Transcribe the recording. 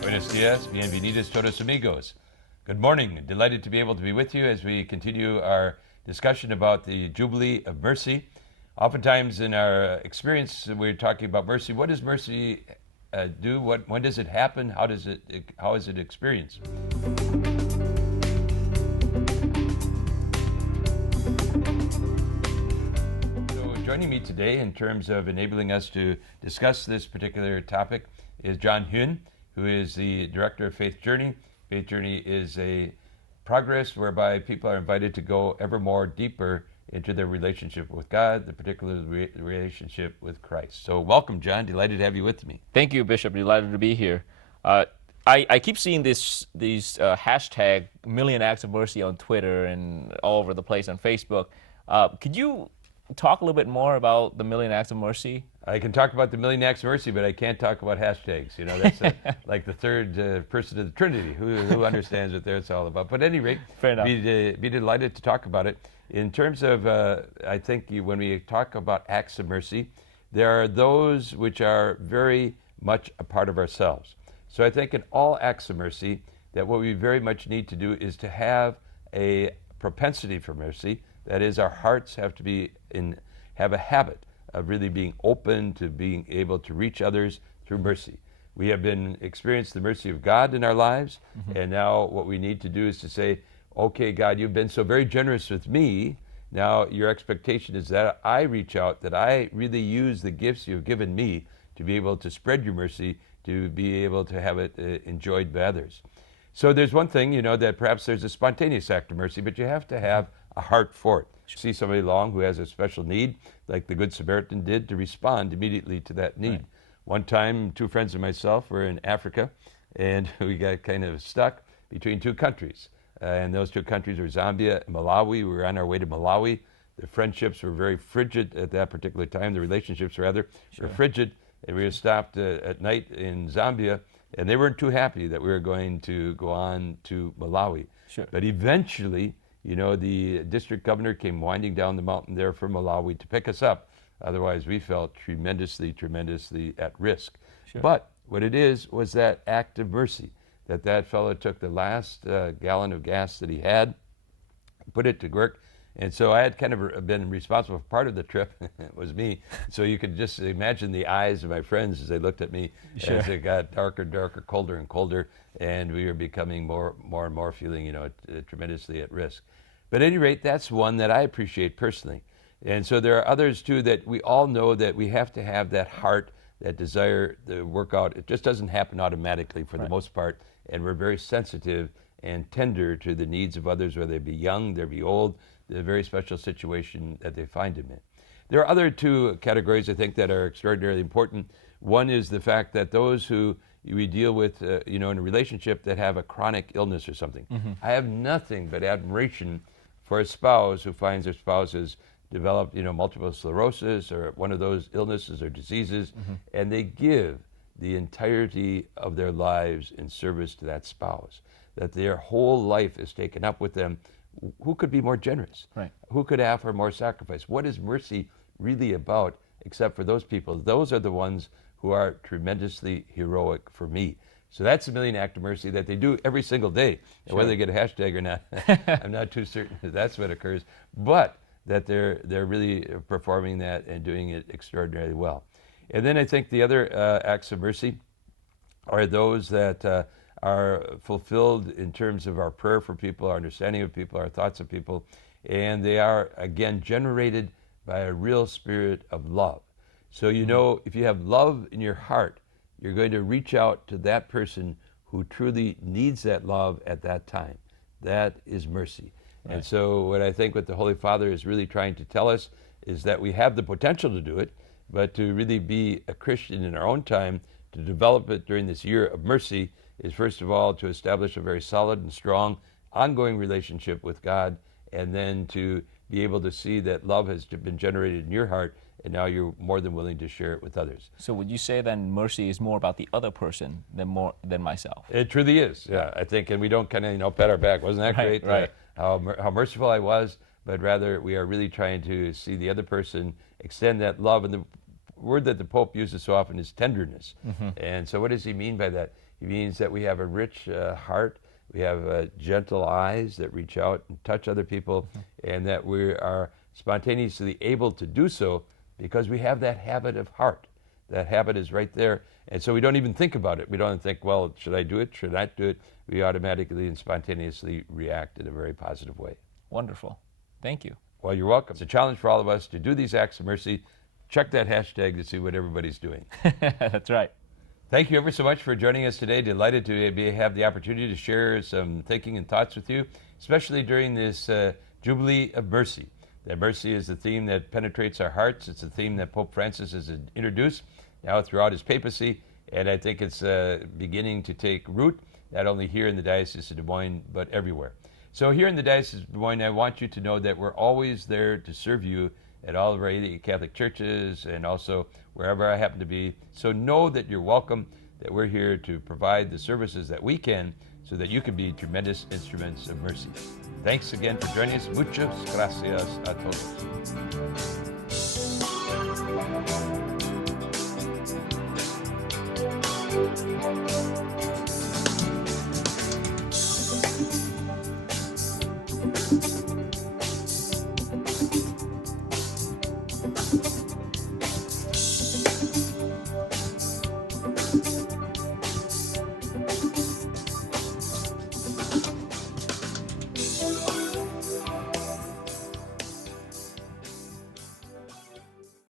Buenos dias, bienvenidos todos amigos. Good morning. Delighted to be able to be with you as we continue our discussion about the Jubilee of Mercy. Oftentimes in our experience, we're talking about mercy. What does mercy do? When does it happen? How is it experienced? So joining me today in terms of enabling us to discuss this particular topic is John Hyun, who is the director of Faith Journey. Faith Journey is a progress whereby people are invited to go ever more deeper into their relationship with God, particularly the relationship with Christ. So welcome, John. Delighted to have you with me. Thank you, Bishop. Delighted to be here. I keep seeing these hashtag million acts of mercy on Twitter and all over the place on Facebook. Could you talk a little bit more about the million acts of mercy? I can talk about the million acts of mercy, but I can't talk about hashtags. You know, that's like the third person of the Trinity. Who understands what it's all about? But at any rate, Fair enough. Be delighted to talk about it. In terms of, I think when we talk about acts of mercy, there are those which are very much a part of ourselves. So I think in all acts of mercy, that what we very much need to do is to have a propensity for mercy. That is, our hearts have a habit of really being open to being able to reach others through mercy. We have experienced the mercy of God in our lives, and now what we need to do is to say, okay, God, you've been so very generous with me. Now your expectation is that I reach out, that I really use the gifts you've given me to be able to spread your mercy, to be able to have it enjoyed by others. So there's one thing, that perhaps there's a spontaneous act of mercy, but you have to have a heart for it. See somebody along who has a special need, like the Good Samaritan did, to respond immediately to that need. Right. One time, two friends and myself were in Africa, and we got kind of stuck between two countries. And those two countries were Zambia and Malawi. We were on our way to Malawi. The friendships were very frigid at that particular time. The relationships, rather, were frigid. And we were stopped at night in Zambia, and they weren't too happy that we were going to go on to Malawi. Sure. But eventually, the district governor came winding down the mountain there from Malawi to pick us up. Otherwise, we felt tremendously, tremendously at risk. Sure. But what it was that act of mercy, that fellow took the last gallon of gas that he had, put it to work. And so I had kind of been responsible for part of the trip. It was me. So you could just imagine the eyes of my friends as they looked at me. Sure. As it got darker, darker, colder and colder, and we were becoming more and more feeling, tremendously at risk. But at any rate, that's one that I appreciate personally. And so there are others too that we all know that we have to have that heart, that desire to work out. It just doesn't happen automatically for the most part, and we're very sensitive and tender to the needs of others, whether they be young, they be old, the very special situation that they find them in. There are other two categories I think that are extraordinarily important. One is the fact that those who we deal with, in a relationship that have a chronic illness or something. I have nothing but admiration for a spouse who finds their spouse has developed, multiple sclerosis or one of those illnesses or diseases, and they give the entirety of their lives in service to that spouse, that their whole life is taken up with them. Who could be more generous? Right. Who could offer more sacrifice? What is mercy really about except for those people? Those are the ones who are tremendously heroic for me. So that's a million act of mercy that they do every single day. And whether they get a hashtag or not, I'm not too certain that that's what occurs. But that they're really performing that and doing it extraordinarily well. And then I think the other acts of mercy are those that are fulfilled in terms of our prayer for people, our understanding of people, our thoughts of people, and they are, again, generated by a real spirit of love. So if you have love in your heart, you're going to reach out to that person who truly needs that love at that time. That is mercy. Right. And so what I think what the Holy Father is really trying to tell us is that we have the potential to do it, but to really be a Christian in our own time, to develop it during this year of mercy, is first of all to establish a very solid and strong ongoing relationship with God, and then to be able to see that love has been generated in your heart, and now you're more than willing to share it with others. So would you say then mercy is more about the other person than myself? It truly is, yeah. I think, and we don't kind of pat our back. Wasn't that great? Right. How merciful I was, but rather we are really trying to see the other person extend that love. And the word that the Pope uses so often is tenderness. And so what does he mean by that? He means that we have a rich heart, we have gentle eyes that reach out and touch other people, and that we are spontaneously able to do so because we have that habit of heart. That habit is right there. And so we don't even think about it. We don't think, well, should I do it? Should I not do it? We automatically and spontaneously react in a very positive way. Wonderful. Thank you. Well, you're welcome. It's a challenge for all of us to do these acts of mercy. Check that hashtag to see what everybody's doing. That's right. Thank you ever so much for joining us today. Delighted to have the opportunity to share some thinking and thoughts with you, especially during this Jubilee of Mercy. That mercy is the theme that penetrates our hearts. It's a theme that Pope Francis has introduced now throughout his papacy, and I think it's beginning to take root, not only here in the Diocese of Des Moines, but everywhere. So here in the Diocese of Des Moines, I want you to know that we're always there to serve you at all of our 80 Catholic churches and also wherever I happen to be. So know that you're welcome, that we're here to provide the services that we can so that you can be tremendous instruments of mercy. Thanks again for joining us. Muchas gracias a todos.